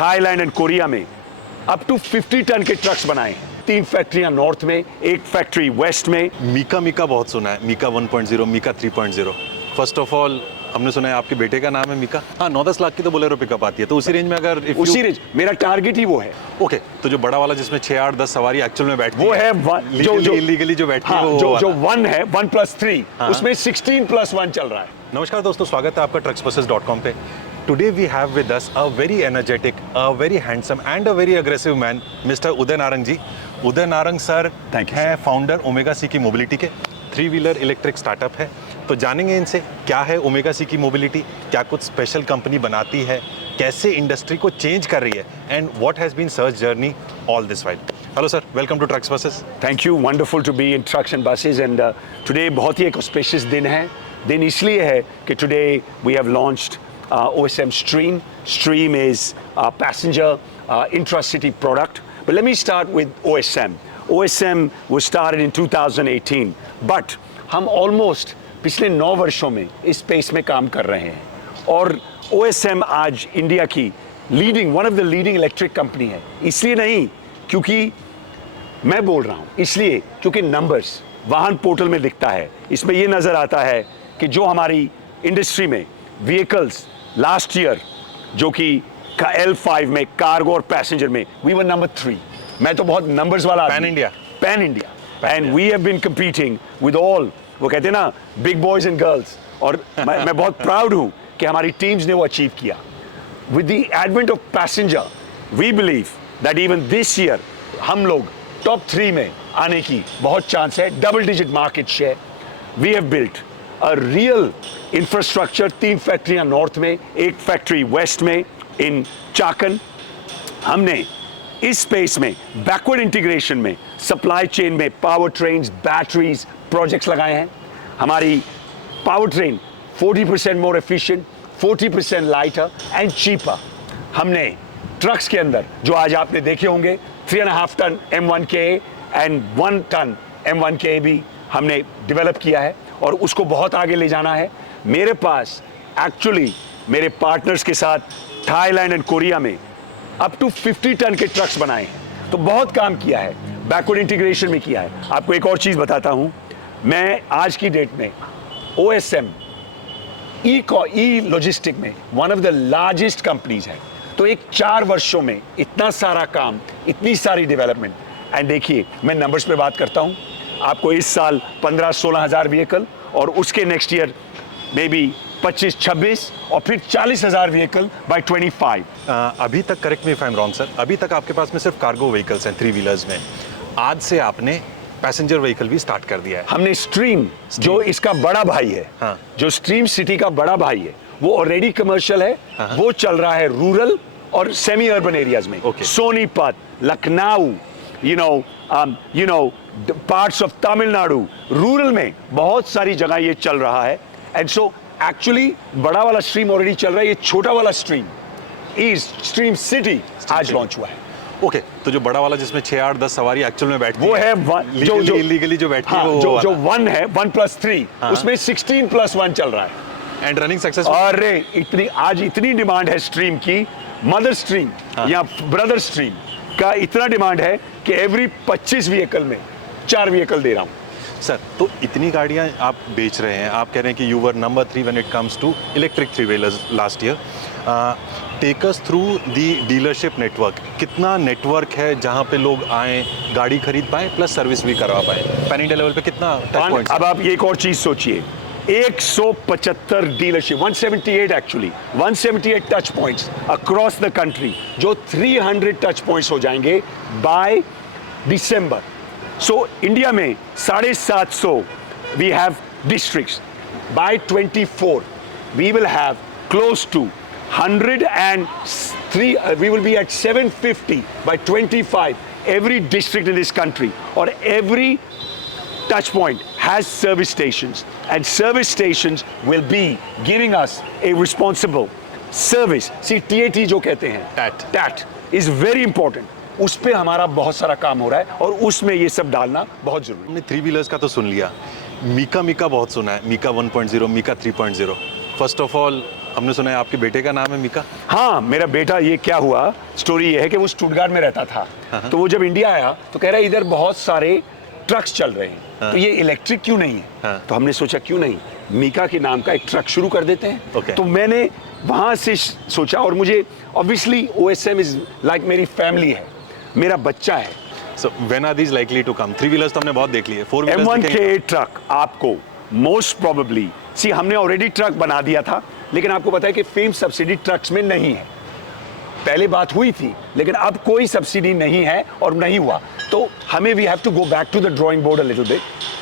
Thailand and Korea में up to 50 ton के trucks बनाए हैं। 3 फैक्ट्रियां नॉर्थ में, 1 फैक्ट्री वेस्ट में। मीका बहुत सुना है, Mika 1.0, Mika 3.0। First of all हमने सुना है आपके बेटे का नाम है मीका। हाँ, 9-10 लाख की तो बोलेरो पिकअप आती है, तो उसी रेंज में अगर उसी रेंज मेरा टारगेट ही वो है। ओके, तो जो बड़ा वाला जिसमें 6, 8, 10 सवारी एक्चुअल में बैठती वो है जो इलीगली जो बैठती है, जो 1 है 1+3, उसमें 16+1 चल रहा है। नमस्कार दोस्तों, स्वागत है आपका trucksbuses.com पे। Today we have with us a very energetic, a very handsome and a very aggressive man, Mr. Uday Narang ji. Uday Narang sir हैं फाउंडर ओमेगा सी की मोबिलिटी के। 3 व्हीलर इलेक्ट्रिक स्टार्टअप है, तो जानेंगे इनसे क्या है ओमेगा सी की मोबिलिटी, क्या कुछ स्पेशल कंपनी बनाती है, कैसे इंडस्ट्री को चेंज कर रही है, एंड व्हाट हैज बीन सर्च journey all this while. Hello sir, welcome to trucks buses. Thank you, wonderful to be in trucks and buses and today बहुत ही एक ऑस्पिशियस दिन है। दिन इसलिए है कि today we have launched OSM Stream. Stream is a passenger intra-city product. But let me start with OSM. OSM was started in 2018, but हम almost पिछले 9 वर्षों में इस स्पेस में काम कर रहे हैं और OSM आज इंडिया की one of the leading electric company है। इसलिए नहीं क्योंकि मैं बोल रहा हूँ, इसलिए क्योंकि नंबर्स वाहन पोर्टल में दिखता है। इसमें ये नज़र आता है कि जो हमारी इंडस्ट्री में व्हीकल्स लास्ट ईयर जो कि L5 में कार्गो और पैसेंजर में वी वर नंबर 3। मैं तो बहुत नंबर्स वाला pan India and we have been competing with all, वो कहते हैं ना, बिग बॉयज एंड गर्ल्स। और मैं बहुत प्राउड हूं कि हमारी टीम्स ने वो अचीव किया। With the advent of passenger we believe that even this year हम लोग टॉप 3 में आने की बहुत चांस है। Double digit market share. We have built a real infrastructure. 3 फैक्ट्रियां नॉर्थ में, 1 फैक्ट्री वेस्ट में इन चाकन। हमने इस स्पेस में बैकवर्ड इंटीग्रेशन में, सप्लाई चेन में पावर ट्रेन्स, बैटरीज प्रोजेक्ट्स लगाए हैं। हमारी power train 40% more efficient, 40% lighter and cheaper. हमने ट्रक्स के अंदर जो आज आपने देखे होंगे 3.5 ton M1K and 1 ton M1K भी हमने डेवलप किया है और उसको बहुत आगे ले जाना है। मेरे पास एक्चुअली मेरे पार्टनर्स के साथ थाईलैंड एंड कोरिया में अप टू 50 टन के ट्रक्स बनाए हैं, तो बहुत काम किया है, बैकवर्ड इंटीग्रेशन में किया है। आपको एक और चीज़ बताता हूँ, मैं आज की डेट में OSM ई लॉजिस्टिक में one of the largest companies है। तो एक 4 वर्षों में इतना सारा काम, इतनी सारी डेवलपमेंट। एंड देखिए, मैं नंबर्स पे बात करता हूँ, आपको इस साल 15-16 हज़ार व्हीकल और उसके नेक्स्ट ईयर मे बी 25-26 और फिर 40,000 व्हीकल बाय 25। अभी तक, correct me if I am wrong sir, अभी तक आपके पास में सिर्फ कार्गो व्हीकल्स हैं 3 व्हीलर्स में। आज से आपने पैसेंजर व्हीकल भी स्टार्ट कर दिया है। हमने स्ट्रीम जो इसका बड़ा भाई है, हाँ। जो स्ट्रीम सिटी का बड़ा भाई है, वो ऑलरेडी कमर्शियल है। हाँ। वो चल रहा है रूरल और सेमी अर्बन एरियाज में। Sonipat, Lucknow, you know parts of Tamil Nadu, rural में बहुत सारी जगह ये चल रहा है। एंड सो एक्चुअली बड़ा वाला स्ट्रीम ऑलरेडी चल रहा है, ये छोटा वाला स्ट्रीम स्ट्रीम सिटी आज लॉन्च हुआ है। ओके, तो जो बड़ा वाला जिसमें 6, 8, 10 सवारी एक्चुअल में बैठती वो है जो इलीगली जो बैठती है, जो 1 है 1+3, उसमें 16+1 चल रहा है एंड रनिंग सक्सेसफुल। अरे आज इतनी डिमांड है स्ट्रीम की, मदर स्ट्रीम या ब्रदर स्ट्रीम का इतना डिमांड है कि एवरी 25 व्हीकल में 4 व्हीकल दे रहा हूँ। सर, तो इतनी गाड़ियाँ आप बेच रहे हैं, आप कह रहे हैं कि you were number 3 when it comes to electric 3 wheelers last year. Take us through the dealership network. कितना नेटवर्क है जहाँ पे लोग आएँ, गाड़ी खरीद पाएँ प्लस सर्विस भी करवा पाएँ? पैन इंडिया लेवल पे कितना टच पॉइंट्स? अब आप एक और चीज़ सोचिए, 175 dealership, 178 actually, 178 touch points across the country, जो 300 टच पॉइंट्स हो जाएंगे बाय दिसंबर। सो इंडिया में 750 we have districts. By 24 we will have close to 103, we will be at 750 by 25 every district in this country, or every touch point has service stations, and service stations will be giving us a responsible service. See, TAT जो कहते हैं, TAT is very important. उस पे हमारा बहुत सारा काम हो रहा है और उसमें ये सब डालना बहुत जरूरी है। हमने 3 व्हीलर्स का तो सुन लिया, मीका बहुत सुना है, Mika 1.0, Mika 3.0। First of all हमने सुना है आपके बेटे का नाम है मीका। हाँ, मेरा बेटा, ये क्या हुआ, स्टोरी ये है कि वो स्टुटगार्ट में रहता था, तो वो जब इंडिया आया तो कह रहा है इधर बहुत सारे ट्रक्स चल रहे हैं, तो ये इलेक्ट्रिक क्यों नहीं है? तो हमने सोचा क्यों नहीं, मीका के नाम का एक ट्रक शुरू कर देते हैं। तो मैंने वहां से सोचा, और मुझे ऑब्वियसली OSM इज लाइक मेरी फैमिली है, मेरा बच्चा है। So when are these likely to come? 3 wheelers तो हमने बहुत देख लिए, 4 व्हीलर्स M1K ट्रक आपको मोस्ट प्रोबेबली, सी हमने ऑलरेडी ट्रक बना दिया था, लेकिन आपको पता है कि फेम सब्सिडी ट्रक्स में नहीं है। पहले बात हुई थी, लेकिन अब कोई सब्सिडी नहीं है और नहीं हुआ, तो हमें we have to go back to the drawing board a little bit,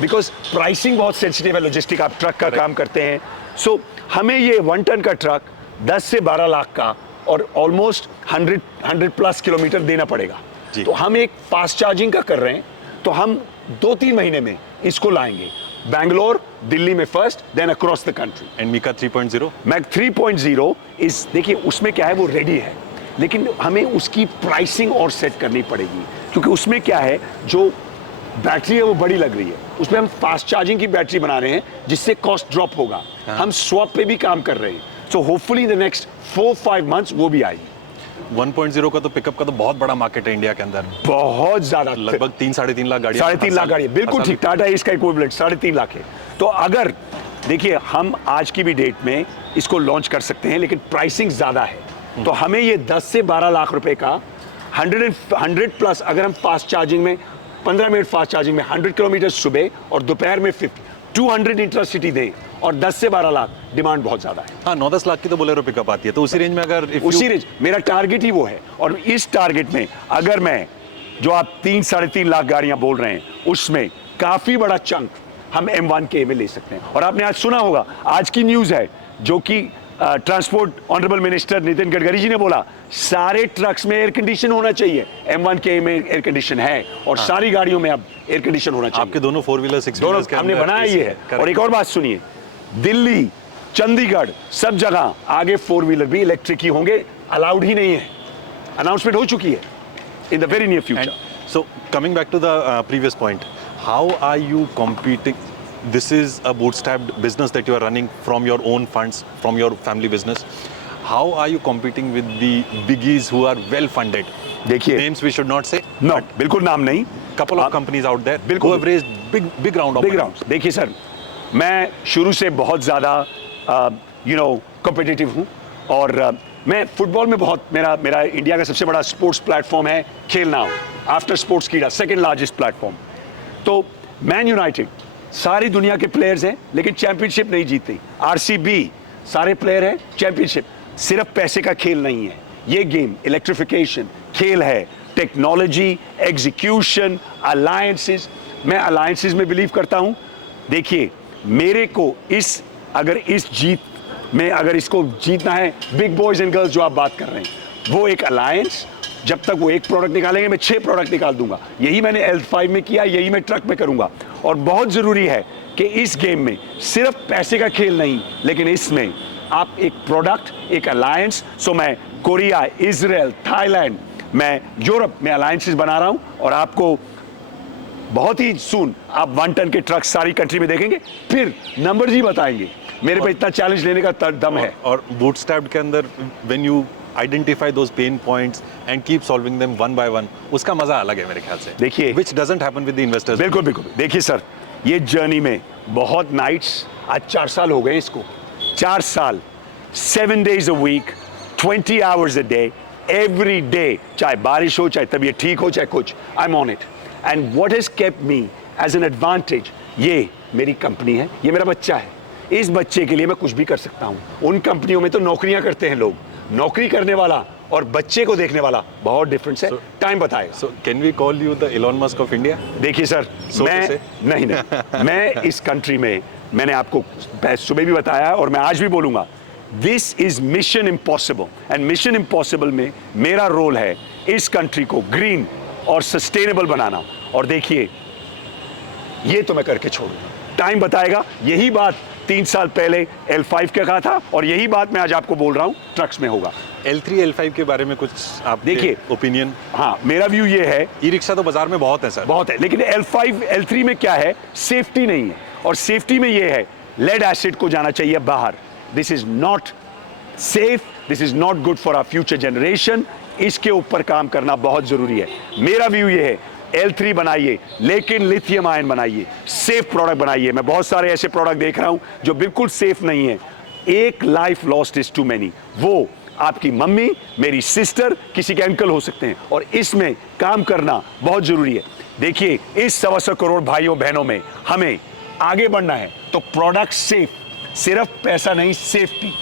because pricing बहुत सेंसिटिव है, लॉजिस्टिक, आप ट्रक का काम करते हैं। सो हमें ये 1 टन का ट्रक 10 से 12 लाख का और ऑलमोस्ट 100 प्लस किलोमीटर देना पड़ेगा। तो हम एक फास्ट चार्जिंग का कर रहे हैं, तो हम 2-3 महीने में इसको लाएंगे, बैंगलोर, दिल्ली में first, then across the country. And Mika 3.0, Mac 3.0 इस, देखिए उसमें क्या है, वो रेडी है, लेकिन हमें उसकी प्राइसिंग और सेट करनी पड़ेगी, क्योंकि उसमें क्या है, जो बैटरी है वो बड़ी लग रही है, उसमें हम फास्ट चार्जिंग की बैटरी बना रहे हैं जिससे कॉस्ट ड्रॉप होगा। हम स्वैप पे भी काम कर रहे हैं, so hopefully the next 4-5 months वो भी आएगी। 1.0 का तो पिकअप का तो बहुत बड़ा मार्केट है इंडिया के अंदर, बहुत ज्यादा, लगभग 3-3.5 लाख गाड़ियां, 3.5 लाख गाड़ी, बिल्कुल ठीक, टाटा इसका इक्विवेलेंट 3.5 लाख है। तो अगर देखिए हम आज की भी डेट में इसको लॉन्च कर सकते हैं, लेकिन प्राइसिंग ज्यादा है, तो हमें ये 10 से 12 लाख रुपए का 100 प्लस, अगर हम फास्ट चार्जिंग में 15 मिनट फास्ट चार्जिंग में 100 किलोमीटर सुबह और दोपहर में 200 इंटरसिटी दें, और 10 से 12 लाख डिमांड बहुत ज्यादा है। हाँ, 9-10 लाख की तो बोलेरो पिकअप आती है, तो उसी रेंज में अगर उसी रेंज, मेरा टारगेट ही वो है, और इस टारगेट में अगर मैं, जो आप 3-3.5 लाख गाड़ियां बोल रहे हैं, उसमें काफी बड़ा चंक हम M1K में ले सकते हैं। और आपने आज सुना होगा, आज की न्यूज है, जो कि transport honourable minister Nitin Gadkari ji ने बोला, सारे ट्रक्स में एयर कंडीशन होना चाहिए। M1K में एयर कंडीशन है, और सारी गाड़ियों में अब एयर कंडीशन होना चाहिए। आपके दोनों 4 व्हीलर 6 व्हीलर्स के हमने बनाया ये है। और एक और बात सुनिए, दिल्ली, चंडीगढ़, सब जगह आगे 4 व्हीलर भी इलेक्ट्रिक ही होंगे, अलाउड ही नहीं है, अनाउंसमेंट हो चुकी है, in the very near future. So coming back to the previous point, how are you competing? This is a bootstrapped business that you are running from your own funds, from your family business. How are you competing with the biggies who are well funded? देखिए, names we should not say. No, बिल्कुल नाम नहीं। Couple of companies out there बिल्कुल, who have raised big round of big money. rounds। देखिए sir, मैं शुरू से बहुत ज़्यादा कॉम्पिटिटिव हूँ, और मैं फुटबॉल में बहुत, मेरा इंडिया का सबसे बड़ा स्पोर्ट्स प्लेटफॉर्म है खेल नाउ, आफ्टर स्पोर्ट्स कीड़ा, सेकंड लार्जेस्ट प्लेटफॉर्म। तो मैन यूनाइटेड, सारी दुनिया के प्लेयर्स हैं, लेकिन चैंपियनशिप नहीं जीतती। RCB, सारे प्लेयर हैं, चैंपियनशिप। सिर्फ पैसे का खेल नहीं है ये गेम, इलेक्ट्रिफिकेशन खेल है, टेक्नोलॉजी, एग्जीक्यूशन, अलायंसेस। मैं अलायंसेस में बिलीव करता हूं। देखिए, मेरे को अगर इस जीत में, अगर इसको जीतना है, बिग बॉयज एंड गर्ल्स जो आप बात कर रहे हैं, वो एक अलायंस, जब तक वो एक प्रोडक्ट निकालेंगे, मैं 6 प्रोडक्ट निकाल दूंगा। यही मैंने L5 में किया, यही मैं ट्रक में करूंगा। और बहुत जरूरी है कि इस गेम में सिर्फ पैसे का खेल नहीं, लेकिन इसमें आप एक प्रोडक्ट, एक अलायंस। सो मैं कोरिया, इजराइल, थाईलैंड, मैं यूरोप में अलायंसेस बना रहा हूं, और आपको बहुत ही सून आप 1 टन के ट्रक सारी कंट्री में देखेंगे, फिर नंबर ही बताएंगे। मेरे पे इतना चैलेंज लेने का दम है। और बूटस्ट्रैप्ड के अंदर when you identify those pen points and keep solving them one by one, उसका मजा अलग है मेरे ख्याल से। देखिए, which doesn't happen with the investors. बिल्कुल बिल्कुल। देखिए सर, ये जर्नी में बहुत नाइट्स, आज 4 साल हो गए इसको, 4 साल, 7 days a week, 20 hours a day, every day, चाहे बारिश हो, चाहे तबीयत ठीक हो, चाहे कुछ, I'm on it. And what has kept me as an advantage, ये मेरी कंपनी है, ये मेरा बच्चा है। इस बच्चे के लिए मैं कुछ भी कर सकता हूँ। उन कंपनियों में तो नौकरियां करते हैं लोग, नौकरी करने वाला और बच्चे को देखने वाला बहुत डिफरेंस है। टाइम बताएगा। So can we call you the Elon Musk of India? देखिए सर, नहीं, मैं इस कंट्री में, मैंने आपको सुबह भी बताया और मैं आज भी बोलूंगा, this is mission impossible. And mission impossible में मेरा रोल है इस कंट्री को ग्रीन और सस्टेनेबल बनाना। और देखिए, ये तो मैं करके छोड़ूंगा, टाइम बताएगा। यही बात 3 साल पहले L5 का कहा था, और यही बात मैं आज आपको बोल रहा हूं, ट्रक्स में होगा। L3, L5 के बारे में कुछ आप देखिए, ओपिनियन? हाँ, मेरा व्यू ये है, ई रिक्शा तो बाजार में बहुत है सर, बहुत है, लेकिन L5, L3 में क्या है, सेफ्टी नहीं है। और सेफ्टी में ये है, लेड एसिड को जाना चाहिए बाहर। This is not safe, this is not good for our future generation. इसके ऊपर काम करना बहुत जरूरी है। मेरा व्यू ये है, L3 बनाइए लेकिन लिथियम आयन बनाइए, सेफ प्रोडक्ट बनाइए। मैं बहुत सारे ऐसे प्रोडक्ट देख रहा हूं जो बिल्कुल सेफ नहीं है। एक life lost is too many. वो आपकी मम्मी, मेरी सिस्टर, किसी के अंकल हो सकते हैं, और इसमें काम करना बहुत जरूरी है। देखिए, इस 125 करोड़ भाइयों बहनों में हमें आगे बढ़ना है तो प्रोडक्ट सेफ, सिर्फ पैसा नहीं, सेफ्टी।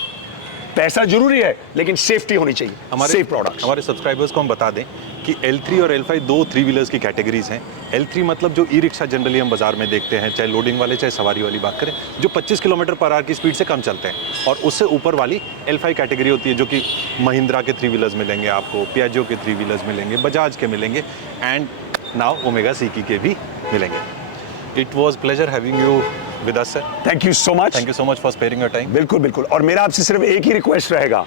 पैसा जरूरी है लेकिन सेफ्टी होनी चाहिए। Safe product. हमारे सब्सक्राइबर्स को हम बता दें कि L3 और L5 दो 3 व्हीलर्स की कैटेगरीज हैं। L3 मतलब जो ई रिक्शा जनरली हम बाजार में देखते हैं, चाहे लोडिंग वाले चाहे सवारी वाली बात करें, जो 25 किलोमीटर पर आवर की स्पीड से कम चलते हैं। और उससे ऊपर वाली L5 कैटेगरी होती है, जो कि महिंद्रा के 3 व्हीलर्स मिलेंगे आपको, पियाजो के 3 व्हीलर्स मिलेंगे, बजाज के मिलेंगे, एंड नाउ ओमेगा सीकी के भी मिलेंगे। It was pleasure having you with us sir. Thank you so much. Thank you so much for sparing your time. बिल्कुल बिल्कुल। और मेरा आपसे सिर्फ एक ही रिक्वेस्ट रहेगा,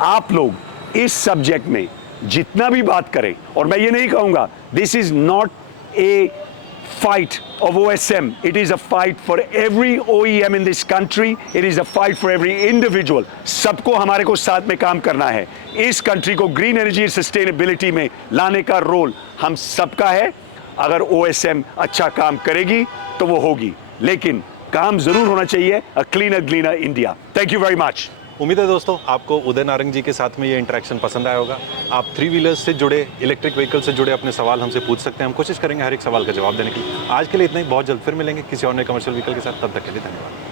आप लोग इस सब्जेक्ट में जितना भी बात करें, और मैं ये नहीं कहूंगा this is not a fight of OSM, it is a fight for every OEM in this country, it is a fight for every individual। सबको हमारे को साथ में काम करना है। इस कंट्री को ग्रीन एनर्जी सस्टेनेबिलिटी में लाने का रोल हम सबका है। अगर OSM अच्छा काम करेगी तो वो होगी, लेकिन काम जरूर होना चाहिए। A cleaner ग्लीनर India. Thank you very much. उम्मीद है दोस्तों आपको उदय नारंग जी के साथ में ये इंटरेक्शन पसंद आया होगा। आप 3 व्हीलर्स से जुड़े, इलेक्ट्रिक व्हीकल से जुड़े अपने सवाल हमसे पूछ सकते हैं। हम कोशिश करेंगे हर एक सवाल का जवाब देने की। आज के लिए इतना ही, बहुत जल्द फिर मिलेंगे किसी और नए कमर्शियल व्हीकल के साथ। तब तक के लिए धन्यवाद।